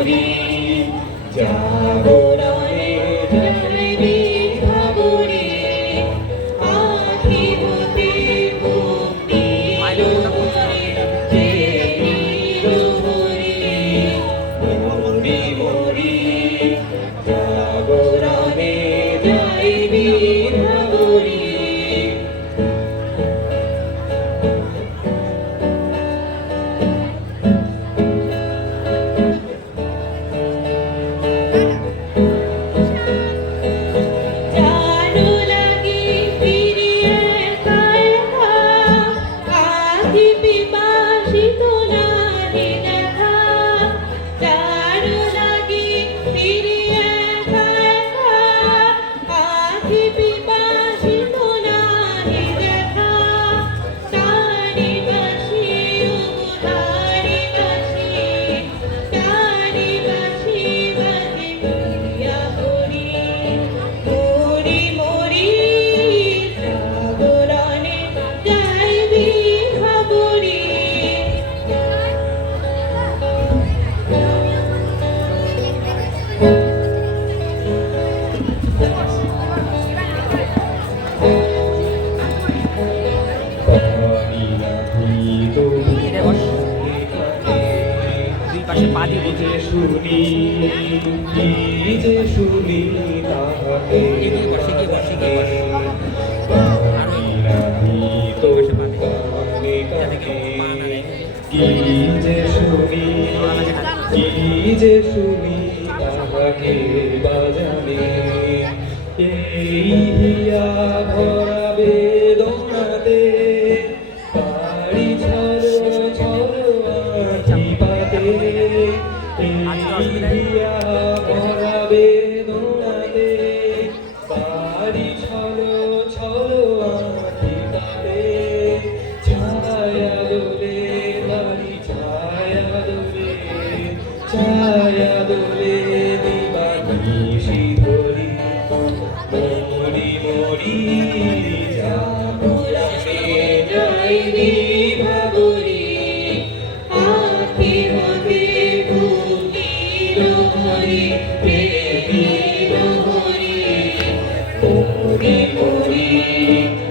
মরি মরি জাগরণে যাইবি ভাবরে আখি হতে মুক্তি মরি মরি পাশে পা দিয়ে তাহাকে এগিয়ে বস এগিয়ে বস এগিয়ে বস পারি নাহি তো কানে যাতে কানে কেউ পা না রেখে কি যে শুনি কি তাহাকে বাজানে এই হিয়া ভরা বেদনাতে পারি ছল ছল আঁখি পাতে এই অসুবিধা ভরা হরি প্রেমিল